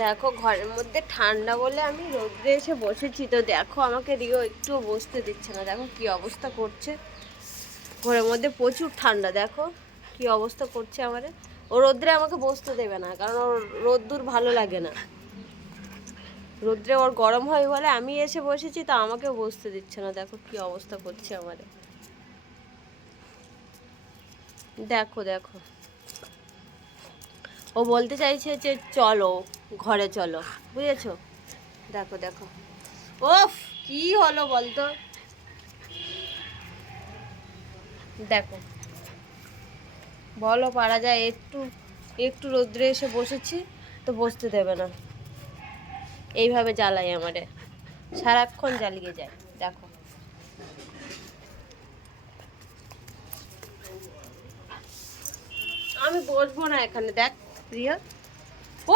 দেখো ঘরের মধ্যে ঠান্ডা বলে আমি রোদ্রে এসে বসেছি, তো দেখো আমাকে রিও একটুও বসতে দিচ্ছে না। দেখো কি অবস্থা করছে, ঘরের মধ্যে প্রচুর ঠান্ডা। দেখো কি অবস্থা করছে আমার। ও রোদ্রে আমাকে বসতে দেবে না, কারণ ওর রোদ্দুর ভালো লাগে না। রোদ্রে ওর গরম হয় বলে আমি এসে বসেছি, তা আমাকে বসতে দিচ্ছে না। দেখো কি অবস্থা করছে আমার। দেখো দেখো, ও বলতে চাইছে যে চলো ঘরে চলো, বুঝেছো? দেখো দেখো, ওফ কি হলো বলতো। দেখো বলো পারা যায়? একটু একটু রোদ্রে এসে বসেছি তো বসতে দেবে না। এইভাবে জ্বালায় আমারে, সারাক্ষণ জ্বালিয়ে যায়। দেখো আমি বসবো না এখানে। দেখ প্রিয়া,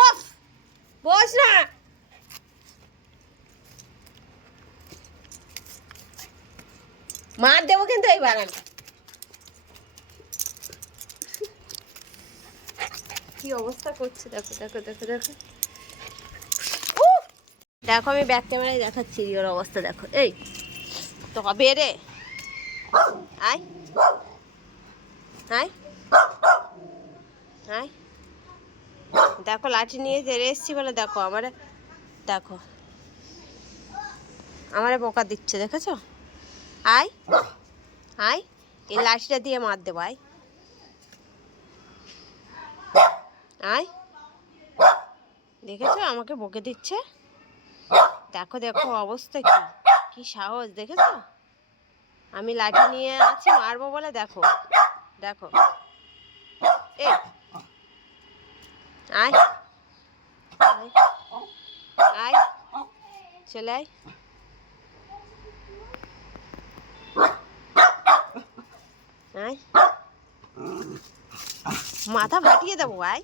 ওফ বস না। মার দেবো কিন্তু এইবার আমি। কি অবস্থা করছে দেখো দেখো দেখো দেখো। দেখো আমি ব্যাক ক্যামেরায় দেখাচ্ছি ওর অবস্থা। দেখো এই তবে রে, আয় আয় আয়। দেখো লাঠি নিয়ে তেড়ে এসছি বলে দেখো আমারে, দেখো আমারে বোকা দিচ্ছে, দেখেছো? আয় আয়, এই লাঠিটা দিয়ে মার দেবো। আয় আয়, দেখেছো আমাকে বকে দিচ্ছে। দেখো দেখো অবস্থা কি, কি সাহস দেখেছো? আমি লাঠি নিয়ে আছি মারবো বলে। দেখো দেখো এই আয় আয় আয়, চলে আয় আয়, মাথা ফাটিয়ে দেবো। আয়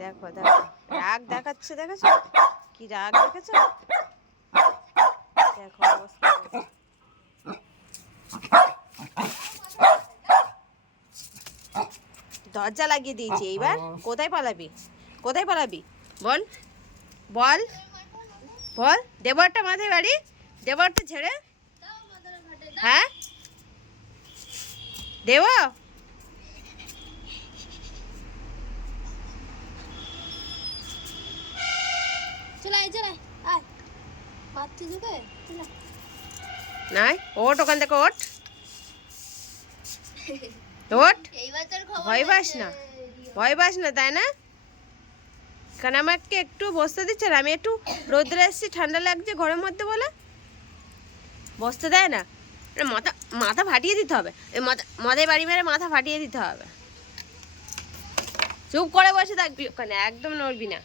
দেখো দেখো রাগ দেখাচ্ছে, দেখেছো কি রাগ দেখেছো? দেখো অবস্থা। দরজা লাগিয়ে দিয়েছি, এইবার কোথায় পালাবি? কোথায় পালাবি বল বল বল। দেবরটা মাথায় বাড়ি, দেবরটা ছেড়ে। হ্যাঁ দেব, নাই ওট ওখান থেকে ওঠ ওঠ। ভয় পাস না, ভয় পাস না তাই না? কারণ আমাকে একটু বসতে দিচ্ছে না, আমি একটু রোদ্রে এসেছি ঠান্ডা লাগছে ঘরের মধ্যে বলে বসতে দেয় না। মাথা মাথা ফাটিয়ে দিতে হবে, এই মাথায় বাড়ি মেরে মাথা ফাটিয়ে দিতে হবে। চুপ করে বসে থাকবি ওখানে, একদম নড়বি না।